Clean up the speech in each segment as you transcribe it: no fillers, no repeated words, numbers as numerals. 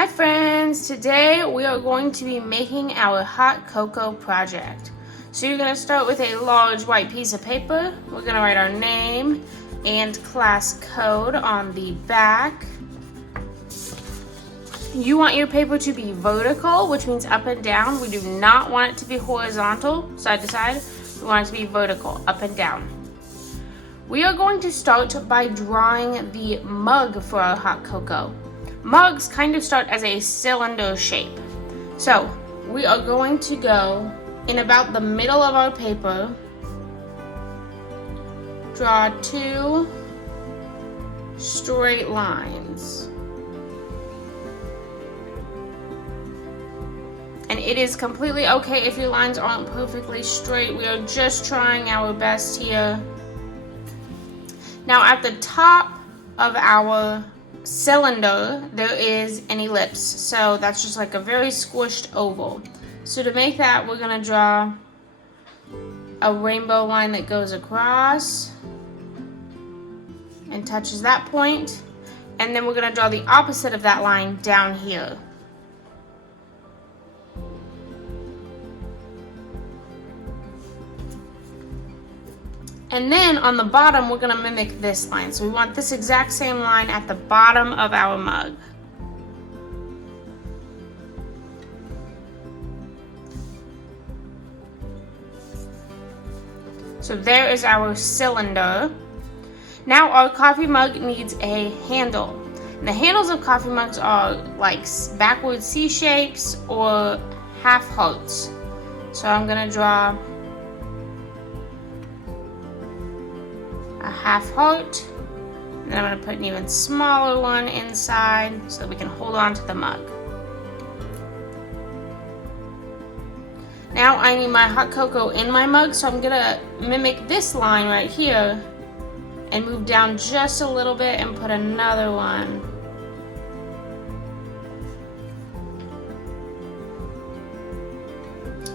Hi friends, today we are going to be making our hot cocoa project. So you're going to start with a large white piece of paper. We're going to write our name and class code on the back. You want your paper to be vertical, which means up and down. We do not want it to be horizontal, side to side. We want it to be vertical, up and down. We are going to start by drawing the mug for our hot cocoa. Mugs kind of start as a cylinder shape. So we are going to go in about the middle of our paper, draw 2 straight lines. And it is completely okay if your lines aren't perfectly straight. We are just trying our best here. Now at the top of our cylinder, there is an ellipse. So that's just like a very squished oval. So to make that, we're going to draw a rainbow line that goes across and touches that point. And then we're going to draw the opposite of that line down here. And then on the bottom, we're going to mimic this line. So we want this exact same line at the bottom of our mug. So there is our cylinder. Now our coffee mug needs a handle. And the handles of coffee mugs are like backward C shapes or half hearts. So I'm going to draw a half heart, and then I'm going to put an even smaller one inside so that we can hold on to the mug. Now I need my hot cocoa in my mug, so I'm going to mimic this line right here and move down just a little bit and put another one.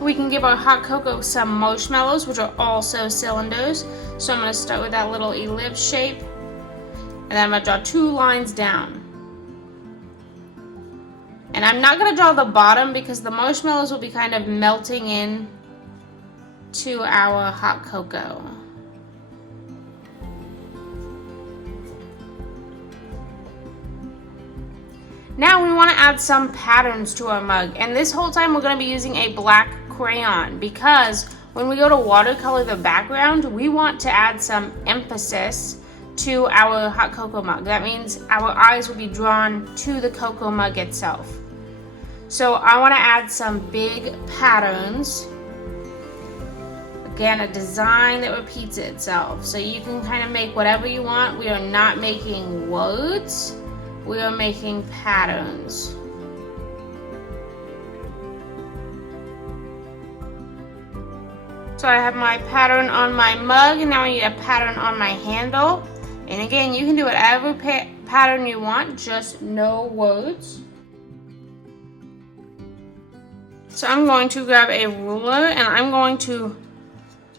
We can give our hot cocoa some marshmallows, which are also cylinders. So I'm going to start with that little ellipse shape, and then I'm going to draw 2 lines down. And I'm not going to draw the bottom because the marshmallows will be kind of melting in to our hot cocoa. Now we want to add some patterns to our mug, and this whole time we're going to be using a black crayon because when we go to watercolor the background, we want to add some emphasis to our hot cocoa mug. That means our eyes will be drawn to the cocoa mug itself. So I want to add some big patterns. Again, a design that repeats itself. So you can kind of make whatever you want. We are not making words. We are making patterns. So I have my pattern on my mug, and now I need a pattern on my handle. And again, you can do whatever pattern you want, just no words. So I'm going to grab a ruler, and I'm going to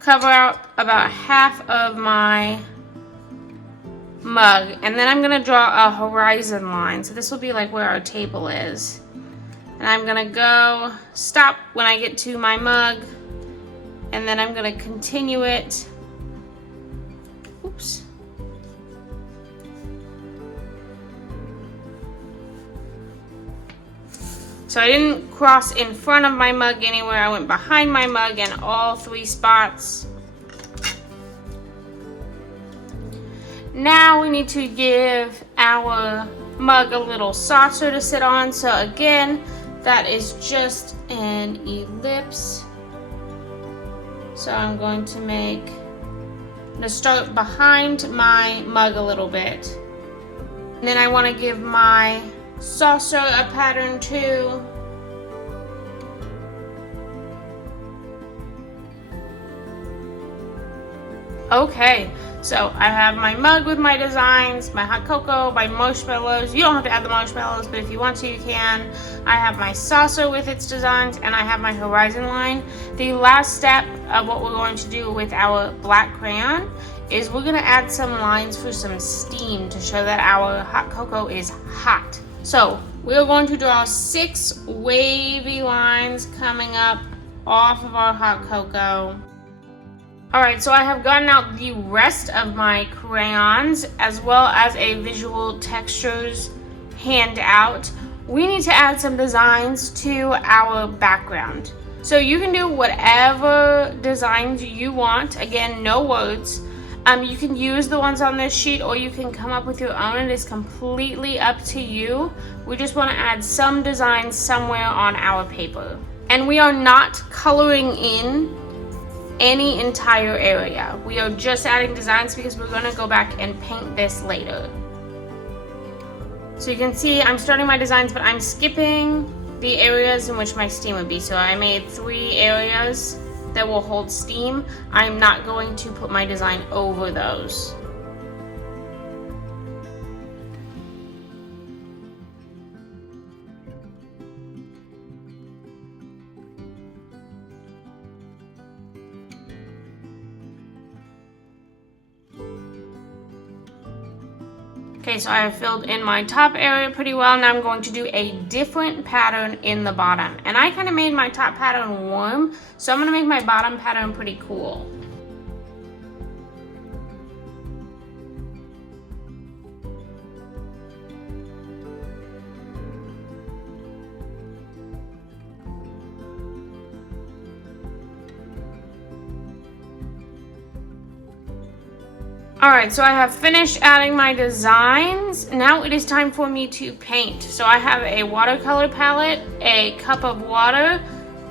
cover out about half of my mug, and then I'm going to draw a horizon line. So this will be like where our table is. And I'm going to go stop when I get to my mug, and then I'm going to continue it. Oops. So I didn't cross in front of my mug anywhere. I went behind my mug in all 3 spots. Now we need to give our mug a little saucer to sit on. So again, that is just an ellipse. So I'm going to start behind my mug a little bit. And then I want to give my saucer a pattern too. Okay, so I have my mug with my designs, my hot cocoa, my marshmallows. You don't have to add the marshmallows, but if you want to, you can. I have my saucer with its designs, and I have my horizon line. The last step of what we're going to do with our black crayon is we're going to add some lines for some steam to show that our hot cocoa is hot. So we are going to draw 6 wavy lines coming up off of our hot cocoa. Alright, so I have gotten out the rest of my crayons as well as a visual textures handout. We need to add some designs to our background. So you can do whatever designs you want. Again, no words. You can use the ones on this sheet or you can come up with your own. It is completely up to you. We just want to add some designs somewhere on our paper. And we are not coloring in any entire area. We are just adding designs because we're going to go back and paint this later. So you can see I'm starting my designs, but I'm skipping the areas in which my steam would be. So I made 3 areas that will hold steam. I'm not going to put my design over those. Okay, so I have filled in my top area pretty well. Now I'm going to do a different pattern in the bottom. And I kind of made my top pattern warm, so I'm going to make my bottom pattern pretty cool. Alright, so I have finished adding my designs. Now it is time for me to paint. So I have a watercolor palette, a cup of water,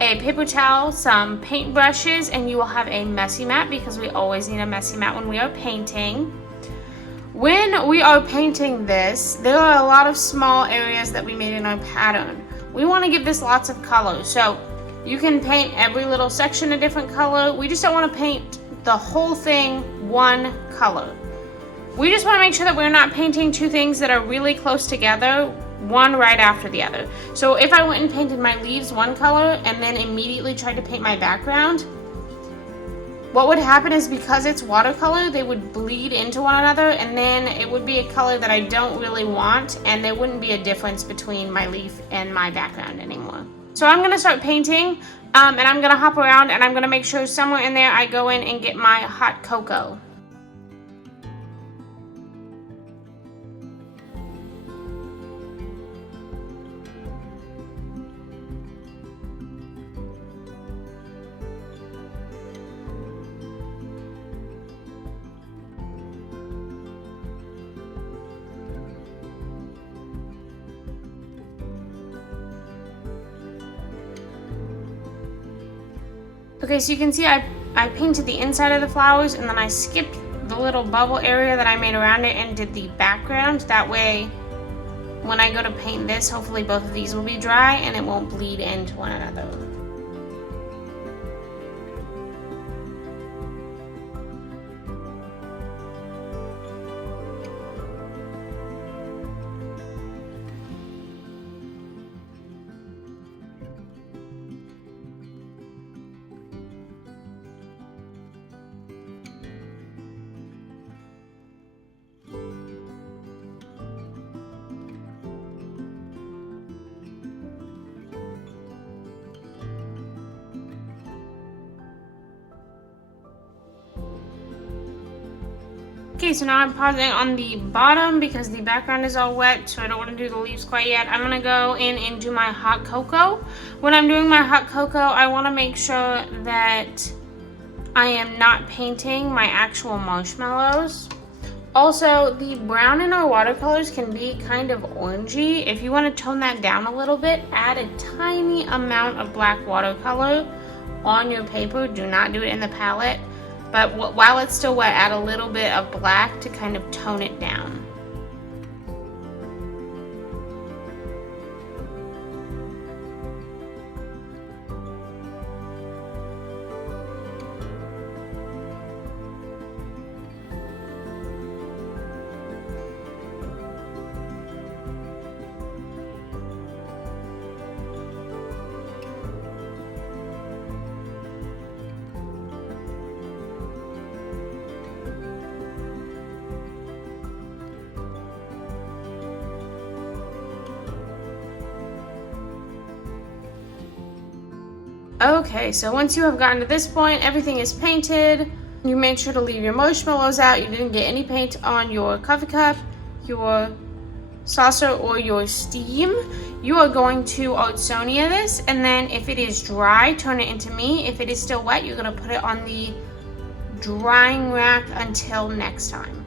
a paper towel, some paint brushes, and you will have a messy mat because we always need a messy mat when we are painting. When we are painting this, there are a lot of small areas that we made in our pattern. We want to give this lots of color. So you can paint every little section a different color. We just don't want to paint the whole thing one color. We just want to make sure that we're not painting 2 things that are really close together, one right after the other. So if I went and painted my leaves one color and then immediately tried to paint my background, what would happen is because it's watercolor, they would bleed into one another and then it would be a color that I don't really want and there wouldn't be a difference between my leaf and my background anymore. So I'm going to start painting. And I'm going to hop around and I'm going to make sure somewhere in there I go in and get my hot cocoa. Okay, so you can see I painted the inside of the flowers and then I skipped the little bubble area that I made around it and did the background. That way, when I go to paint this, hopefully both of these will be dry and it won't bleed into one another. Okay, so now I'm pausing on the bottom because the background is all wet, so I don't want to do the leaves quite yet. I'm going to go in and do my hot cocoa. When I'm doing my hot cocoa, I want to make sure that I am not painting my actual marshmallows. Also, the brown in our watercolors can be kind of orangey. If you want to tone that down a little bit, add a tiny amount of black watercolor on your paper. Do not do it in the palette. But while it's still wet, add a little bit of black to kind of tone it down. Okay, so once you have gotten to this point, everything is painted. You made sure to leave your marshmallows out. You didn't get any paint on your coffee cup, your saucer, or your steam. You are going to Oatsonia this, and then if it is dry, turn it into me. If it is still wet, you're gonna put it on the drying rack until next time.